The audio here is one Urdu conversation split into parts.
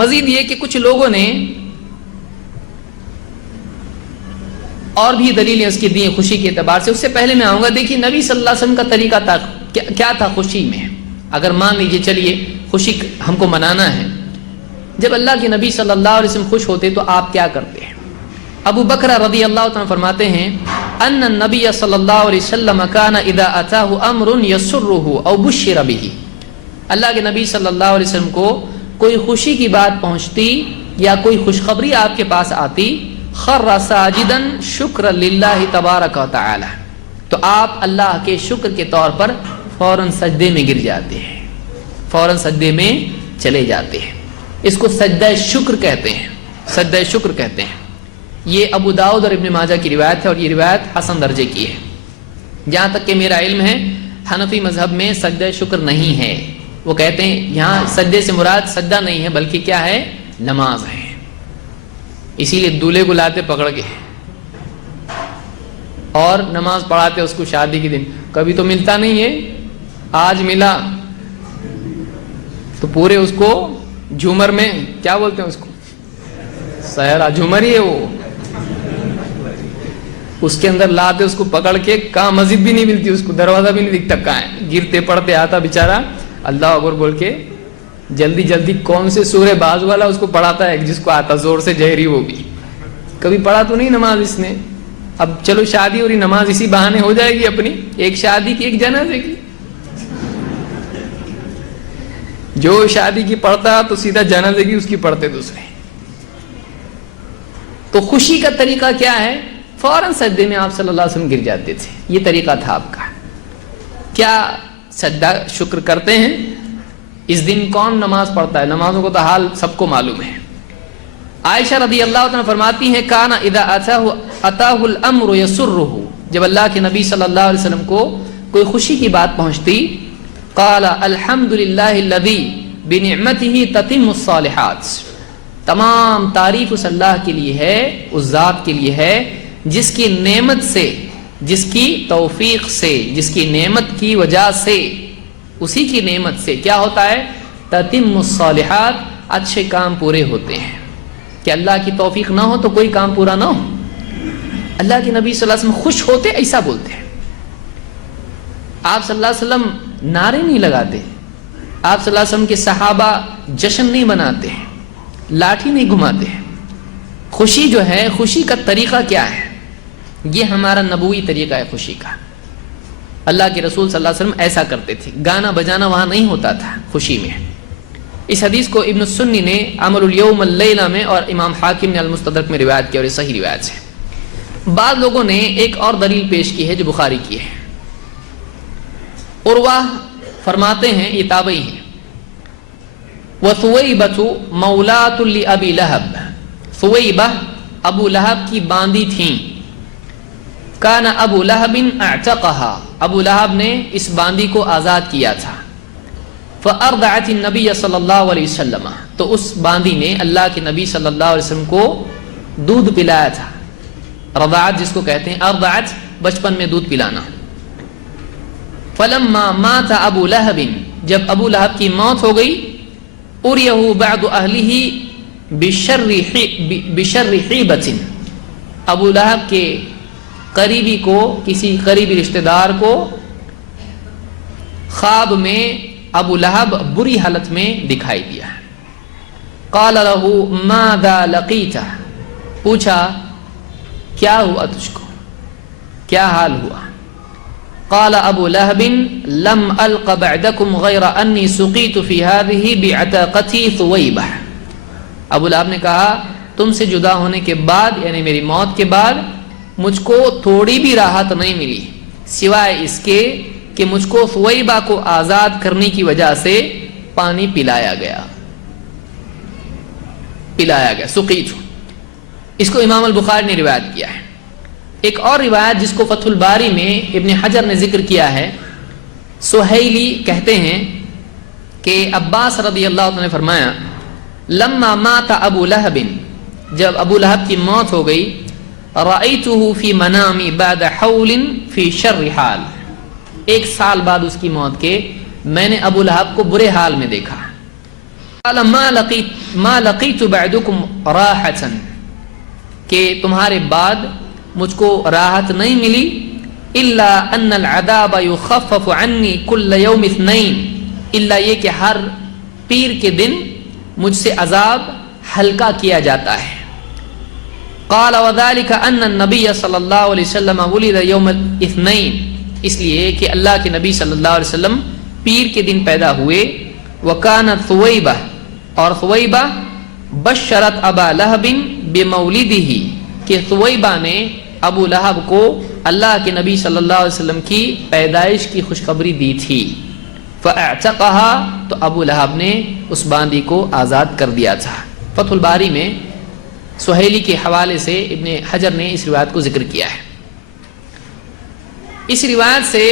مزید یہ کہ کچھ لوگوں نے اور بھی دلیلیں اس کی دی ہیں خوشی کے اعتبار سے. اس سے پہلے میں آؤں گا, دیکھیے نبی صلی اللہ علیہ وسلم کا طریقہ تھا کیا تھا خوشی میں. اگر مان لیجئے چلیے خوشی ہم کو منانا ہے, جب اللہ کے نبی صلی اللہ علیہ وسلم خوش ہوتے تو آپ کیا کرتے ہیں؟ ابو بکر رضی اللہ تعالیٰ فرماتے ہیں ان النبی صلی اللہ علیہ وسلم کان اذا اتاه امر یسره او بشر به, اللہ کے نبی صلی اللہ علیہ وسلم کو کوئی خوشی کی بات پہنچتی یا کوئی خوشخبری آپ کے پاس آتی, خر ساجدا شکر للہ تبارک و تعالی, تو آپ اللہ کے شکر کے طور پر فوراً سجدے میں گر جاتے ہیں, فوراً سجدے میں چلے جاتے ہیں. اس کو سجدہ شکر کہتے ہیں, سجدہ شکر کہتے ہیں. یہ ابو داؤد اور ابن ماجہ کی روایت ہے اور یہ روایت حسن درجے کی ہے. جہاں تک کہ میرا علم ہے حنفی مذہب میں سجدہ شکر نہیں ہے. وہ کہتے ہیں یہاں سجدے سے مراد سجدہ نہیں ہے بلکہ کیا ہے, نماز ہے. اسی لیے دولہے کو لاتے پکڑ کے اور نماز پڑھاتے اس کو شادی کے دن. کبھی تو ملتا نہیں ہے, آج ملا تو پورے اس کو جھومر میں کیا بولتے ہیں اس کو, سہرا جھومر ہی ہے وہ, اس کے اندر لاتے اس کو پکڑ کے, کہاں مسجد بھی نہیں ملتی اس کو, دروازہ بھی نہیں دکھتا کہاں ہے, گرتے پڑتے آتا بیچارہ اللہ اکبر بول کے جلدی جلدی کون سے سورہ باز والا اس کو پڑھاتا ہے جس کو آتا زور سے جہری, وہ بھی کبھی پڑھا تو نہیں نماز اس نے. اب چلو شادی اور نماز اسی بہانے ہو جائے گی اپنی, ایک شادی کی ایک جنازے کی. جو شادی کی پڑھتا تو سیدھا جنازے کی اس کی پڑھتے دوسرے. تو خوشی کا طریقہ کیا ہے, فوراً سجدے میں آپ صلی اللہ علیہ وسلم گر جاتے تھے. یہ طریقہ تھا آپ کا. کیا سجدہ شکر کرتے ہیں؟ اس دن کون نماز پڑھتا ہے؟ نمازوں کو تو حال سب کو معلوم ہے. عائشہ رضی اللہ عنہ فرماتی ہیں کان اذا اتاه الامر یسره, جب اللہ کے نبی صلی اللہ علیہ وسلم کو کوئی خوشی کی بات پہنچتی, قال الحمد للہ الذی بنعمته تتم الصالحات, تمام تعریف اس اللہ کے لیے ہے, اس ذات کے لیے ہے جس کی نعمت سے, جس کی توفیق سے, جس کی نعمت کی وجہ سے, اسی کی نعمت سے کیا ہوتا ہے, تتم الصالحات, اچھے کام پورے ہوتے ہیں. کہ اللہ کی توفیق نہ ہو تو کوئی کام پورا نہ ہو. اللہ کے نبی صلی اللہ علیہ وسلم خوش ہوتے ایسا بولتے ہیں. آپ صلی اللہ علیہ وسلم نعرے نہیں لگاتے, آپ صلی اللہ علیہ وسلم کے صحابہ جشن نہیں مناتے ہیں, لاٹھی نہیں گھماتے ہیں. خوشی جو ہے, خوشی کا طریقہ کیا ہے, یہ ہمارا نبوی طریقہ ہے خوشی کا. اللہ کے رسول صلی اللہ علیہ وسلم ایسا کرتے تھے, گانا بجانا وہاں نہیں ہوتا تھا خوشی میں. اس حدیث کو ابن السنی نے عمل الیوم اللیلہ میں اور امام حاکم نے المستدرک میں روایت کی اور یہ صحیح روایت ہے. بعض لوگوں نے ایک اور دلیل پیش کی ہے جو بخاری کی ہے. عروہ فرماتے ہیں, یہ تابعی ہیں, وَثُوَيْبَةُ مَوْلَاتٌ لِأَبِي لَهَبْ, ثویبہ ابو لہب کی باندی تھیں. کان ابو لہب اعتقها, ابو لہب نے اس باندی کو آزاد کیا تھا. فأرضعت النبی صلی اللہ علیہ وسلم, تو اس باندی نے اللہ کے نبی صلی اللہ علیہ وسلم کو دودھ پلایا تھا. رضاعت جس کو کہتے ہیں, ارضعت بچپن میں دودھ پلانا. فلما مات ابو لہب, جب ابو لہب کی موت ہو گئی, اریہ بعد اہلہ بشر حیبۃ, ابو لہب کے قریبی کو, کسی قریبی رشتہ دار کو خواب میں ابو لہب بری حالت میں دکھائی دیا. قال له ماذا لقیت, پوچھا کیا ہوا تجھ کو, کیا حال ہوا. قال ابو لہب لم الق بعدکم غیر انی سقیت فی هذه بعتاقتی ثویبہ, ابو لہب نے کہا تم سے جدا ہونے کے بعد یعنی میری موت کے بعد مجھ کو تھوڑی بھی راحت نہیں ملی سوائے اس کے کہ مجھ کو ثویبہ کو آزاد کرنے کی وجہ سے پانی پلایا گیا, پلایا گیا, سقیت. اس کو امام البخاری نے روایت کیا ہے. ایک اور روایت جس کو فتح الباری میں ابن حجر نے ذکر کیا ہے, سہیلی کہتے ہیں کہ عباس رضی اللہ عنہ نے فرمایا لما مات ابو لہب, جب ابو لہب کی موت ہو گئی, رأیتہ فی منامی بعد حول فی شر حال, ایک سال بعد اس کی موت کے میں نے ابو لہب کو برے حال میں دیکھا. قال ما لقیت ما لقیت بعدکم راحۃ، کہ تمہارے بعد مجھ کو راحت نہیں ملی، الا ان العذاب یخفف عنی کل یوم اثنین، الا یہ کہ ہر پیر کے دن مجھ سے عذاب ہلکا کیا جاتا ہے۔ قال وذلك ان النبی صلی اللہ علیہ وسلم ولد یوم الاثنین، اس لیے کہ اللہ کے نبی صلی اللہ علیہ وسلم پیر کے دن پیدا ہوئے۔ وکانت ثویبہ، اور ثویبہ بشرت ابا لہب بمولدہ، کہ ثویبہ نے ابو لہب کو اللہ کے نبی صلی اللہ علیہ وسلم کی پیدائش کی خوشخبری دی تھی۔ فاعتقها، تو ابو لہب نے اس باندی کو آزاد کر دیا تھا۔ فتح الباری میں سہیلی کے حوالے سے ابن حجر نے اس روایت کو ذکر کیا ہے۔ اس روایت سے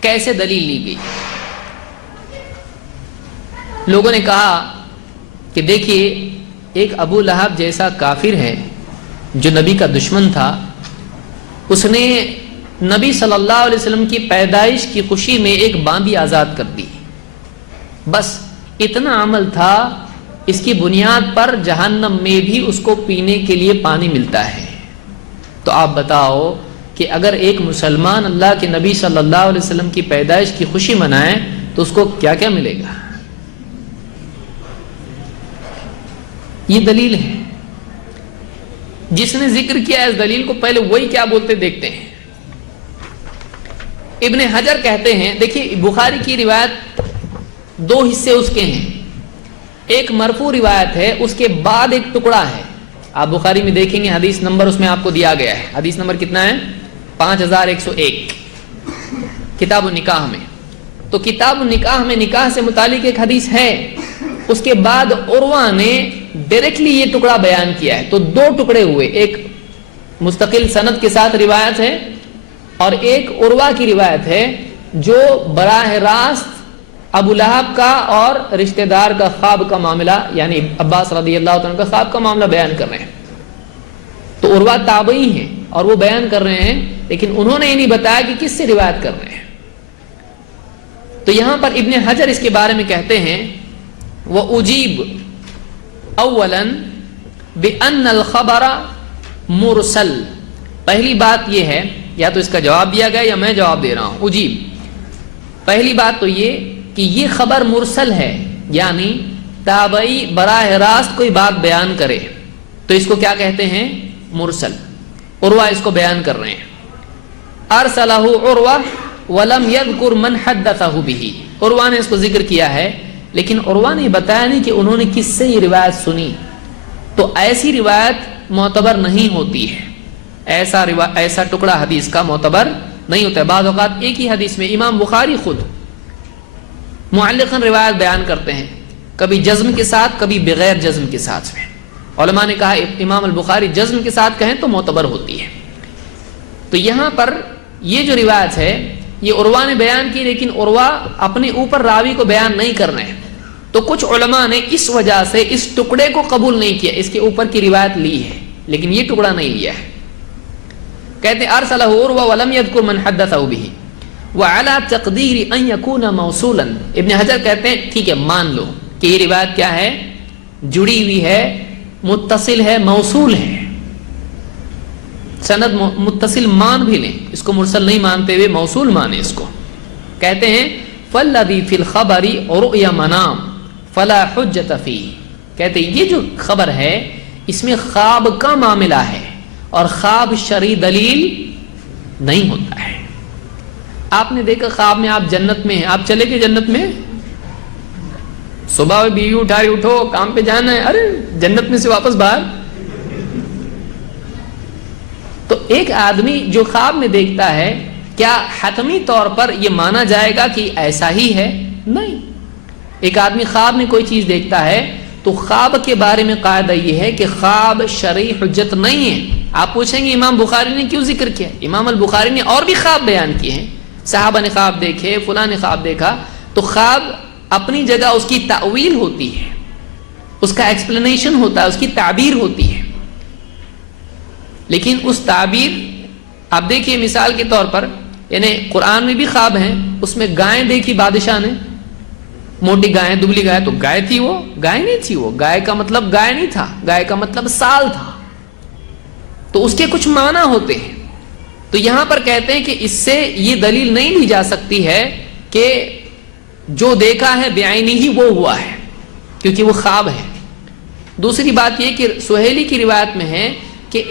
کیسے دلیل لی گئی؟ لوگوں نے کہا کہ دیکھیے ایک ابو لہب جیسا کافر ہے جو نبی کا دشمن تھا، اس نے نبی صلی اللہ علیہ وسلم کی پیدائش کی خوشی میں ایک باندی آزاد کر دی، بس اتنا عمل تھا، اس کی بنیاد پر جہنم میں بھی اس کو پینے کے لیے پانی ملتا ہے۔ تو آپ بتاؤ کہ اگر ایک مسلمان اللہ کے نبی صلی اللہ علیہ وسلم کی پیدائش کی خوشی منائے تو اس کو کیا کیا ملے گا؟ یہ دلیل ہے۔ جس نے ذکر کیا اس دلیل کو، پہلے وہی کیا بولتے دیکھتے ہیں۔ ابن حجر کہتے ہیں، دیکھیے بخاری کی روایت دو حصے اس کے ہیں، ایک مرفوع روایت ہے، اس کے بعد ایک ٹکڑا ہے۔ آپ بخاری میں دیکھیں گے حدیث نمبر اس میں آپ کو دیا گیا ہے، حدیث نمبر کتنا ہے؟ 5101 کتاب النکاح میں۔ تو کتاب النکاح میں نکاح سے متعلق ایک حدیث ہے، اس کے بعد عروہ نے ڈائریکٹلی یہ ٹکڑا بیان کیا ہے۔ تو دو ٹکڑے ہوئے، ایک مستقل سند کے ساتھ روایت ہے اور ایک عروہ کی روایت ہے جو براہ راست ابو لہب کا اور رشتہ دار کا خواب کا معاملہ، یعنی عباس رضی اللہ عنہ کا خواب کا معاملہ بیان کر رہے ہیں۔ تو عروہ تابعی ہیں اور وہ بیان کر رہے ہیں، لیکن انہوں نے یہ نہیں بتایا کہ کس سے روایت کر رہے ہیں۔ تو یہاں پر ابن حجر اس کے بارے میں کہتے ہیں، وَأُجِيبُ اولا بِأَنَّ الْخَبَرَ مرسل، پہلی بات یہ ہے، یا تو اس کا جواب دیا گیا یا میں جواب دے رہا ہوں۔ اجیب، پہلی بات تو یہ کہ یہ خبر مرسل ہے، یعنی تابعی براہ راست کوئی بات بیان کرے تو اس کو کیا کہتے ہیں؟ مرسل۔ عروہ اس کو بیان کر رہے ہیں، ارسلہ عروہ ولم یذکر من حدثہ بہ، عروہ نے اس کو ذکر کیا ہے لیکن عروہ نے بتایا نہیں کہ انہوں نے کس سے یہ روایت سنی۔ تو ایسی روایت معتبر نہیں ہوتی ہے، ایسا ٹکڑا حدیث کا معتبر نہیں ہوتا ہے۔ بعض اوقات ایک ہی حدیث میں امام بخاری خود معلقاً روایت بیان کرتے ہیں، کبھی جزم کے ساتھ کبھی بغیر جزم کے ساتھ میں۔ علماء نے کہا امام البخاری جزم کے ساتھ کہیں تو معتبر ہوتی ہے۔ تو یہاں پر یہ جو روایت ہے یہ عروہ نے بیان کی، لیکن عروہ اپنے اوپر راوی کو بیان نہیں کر رہے ہیں، تو کچھ علماء نے اس وجہ سے اس ٹکڑے کو قبول نہیں کیا، اس کے اوپر کی روایت لی ہے لیکن یہ ٹکڑا نہیں لیا ہے۔ کہتے ہیں ارسلہ عروہ ولم یذکر من حدثہ بہ وعلی تقدیر ان یکون موصولا، ابن حجر کہتے ہیں ٹھیک ہے مان لو کہ یہ روایت کیا ہے؟ جڑی ہوئی ہے، متصل ہے، موصول ہے، سند متصل مان بھی لیں، اس کو مرسل نہیں مانتے ہوئے موصول مانے اس کو۔ کہتے ہیں فالذی فی الخبر رؤیا منام فلا حجۃ فیہ، کہتے ہیں یہ جو خبر ہے اس میں خواب کا معاملہ ہے اور خواب شرعی دلیل نہیں ہوتا ہے۔ آپ نے دیکھا خواب میں آپ جنت میں ہیں، آپ چلے گئے جنت میں، صبح بیوی اٹھائی اٹھو کام پہ جانا ہے، ارے جنت میں سے واپس باہر۔ تو ایک آدمی جو خواب میں دیکھتا ہے کیا حتمی طور پر یہ مانا جائے گا کہ ایسا ہی ہے؟ نہیں۔ ایک آدمی خواب میں کوئی چیز دیکھتا ہے تو خواب کے بارے میں قاعدہ یہ ہے کہ خواب شرعی حجت نہیں ہے۔ آپ پوچھیں گے امام بخاری نے کیوں ذکر کیا؟ امام البخاری نے اور بھی خواب بیان کیے ہیں، صحابہ نے خواب دیکھے، فلاں نے خواب دیکھا، تو خواب اپنی جگہ اس کی تأویل ہوتی ہے، اس کا ایکسپلینیشن ہوتا ہے، اس کی تعبیر ہوتی ہے، لیکن اس تعبیر آپ دیکھیے مثال کے طور پر، یعنی قرآن میں بھی خواب ہیں، اس میں گائیں دیکھی بادشاہ نے، موٹی گائے دبلی گائے، تو گائے تھی وہ؟ گائے نہیں تھی وہ. گائے کا مطلب گائے نہیں تھا، گائے کا مطلب سال تھا. تو اس کے کچھ معنی ہوتے ہیں. تو یہاں پر کہتے ہیں کہ اس سے یہ دلیل نہیں لی جا سکتی ہے کہ جو دیکھا ہے بعینی ہی وہ ہوا ہے، کیونکہ وہ خواب ہے. دوسری بات یہ کہ سہیلی کی روایت میں ہے کہ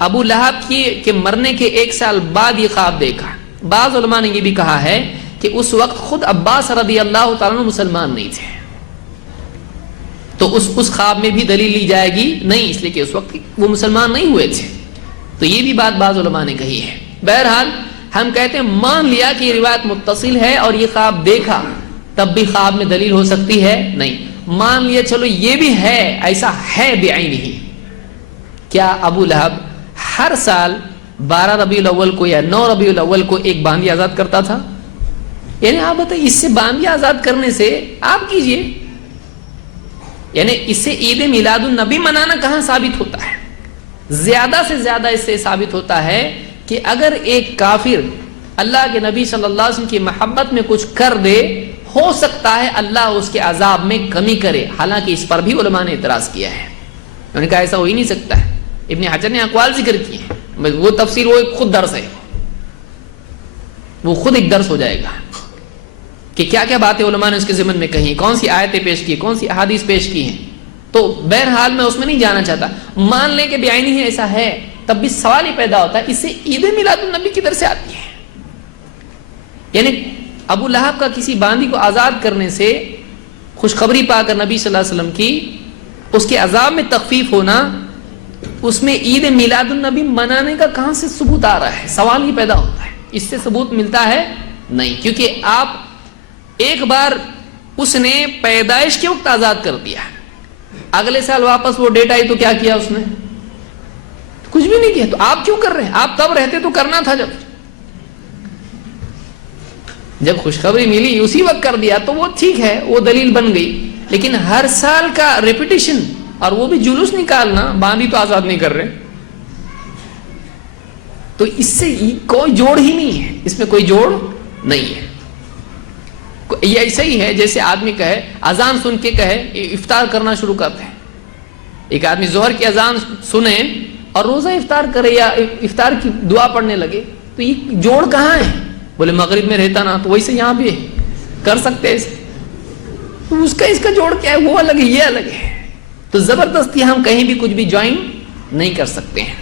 ابو لہب کے مرنے کے 1 سال بعد یہ خواب دیکھا. بعض علماء نے یہ بھی کہا ہے کہ اس وقت خود عباس رضی اللہ تعالیٰ عنہ مسلمان نہیں تھے، تو اس خواب میں بھی دلیل لی جائے گی نہیں، اس لیے کہ اس وقت وہ مسلمان نہیں ہوئے تھے. تو یہ بھی بات بعض علماء نے کہی ہے. بہرحال ہم کہتے ہیں مان لیا کہ یہ روایت متصل ہے اور یہ خواب دیکھا، تب بھی خواب میں دلیل ہو سکتی ہے نہیں. مان لیا چلو یہ بھی ہے، ایسا ہے بعینہ. کیا ابو لہب ہر سال 12 ربیع الاول کو یا 9 ربیع الاول کو ایک باندی آزاد کرتا تھا؟ یعنی آپ بتائیں اس سے باندی آزاد کرنے سے آپ کیجئے، یعنی اس سے عید میلاد النبی منانا کہاں ثابت ہوتا ہے؟ زیادہ سے زیادہ اس سے ثابت ہوتا ہے کہ اگر ایک کافر اللہ کے نبی صلی اللہ علیہ وسلم کی محبت میں کچھ کر دے، ہو سکتا ہے اللہ اس کے عذاب میں کمی کرے. حالانکہ اس پر بھی علماء نے اعتراض کیا ہے، انہوں نے کہا ایسا ہو ہی نہیں سکتا ہے. ابن حجر نے اقوال ذکر کیے ہیں، وہ تفسیر وہ ایک خود درس ہے، وہ خود ایک درس ہو جائے گا کہ کیا کیا باتیں علماء نے اس کے ضمن میں کہی، کون سی آیتیں پیش کی، کون سی احادیث پیش کی ہیں. تو بہرحال میں اس میں نہیں جانا چاہتا. مان لیں کہ بعینی ہی ایسا ہے، تب بھی سوال ہی پیدا ہوتا ہے اس سے عید میلاد النبی کدھر سے آتی ہے؟ یعنی ابو لہب کا کسی باندی کو آزاد کرنے سے خوشخبری پا کر نبی صلی اللہ علیہ وسلم کی اس کے عذاب میں تخفیف ہونا، اس میں عید میلاد النبی منانے کا کہاں سے ثبوت آ رہا ہے؟ سوال ہی پیدا ہوتا ہے. اس سے ثبوت ملتا ہے نہیں، کیونکہ آپ ایک بار اس نے پیدائش کے وقت آزاد کر دیا، اگلے سال واپس وہ ڈیٹ آئی تو کیا کیا اس نے؟ کچھ بھی نہیں کیا. تو آپ کیوں کر رہے ہیں؟ آپ تب رہتے تو کرنا تھا، جب خوشخبری ملی اسی وقت کر دیا تو وہ ٹھیک ہے، وہ دلیل بن گئی. لیکن ہر سال کا ریپیٹیشن اور وہ بھی جلوس نکالنا، باندھی تو آزاد نہیں کر رہے، تو اس سے کوئی جوڑ ہی نہیں ہے، اس میں کوئی جوڑ نہیں ہے. یہ ایسا ہی ہے جیسے آدمی کہے، اذان سن کے کہے افطار کرنا شروع کرتے ہیں. ایک آدمی ظہر کی اذان سنے اور روزہ افطار کرے یا افطار کی دعا پڑھنے لگے، تو یہ جوڑ کہاں ہے؟ بولے مغرب میں رہتا نا، تو ویسے یہاں بھی کر سکتے ہیں. تو اس کا جوڑ کیا ہے؟ وہ الگ ہے، یہ الگ ہے. تو زبردستی ہم کہیں بھی کچھ بھی جوائن نہیں کر سکتے ہیں.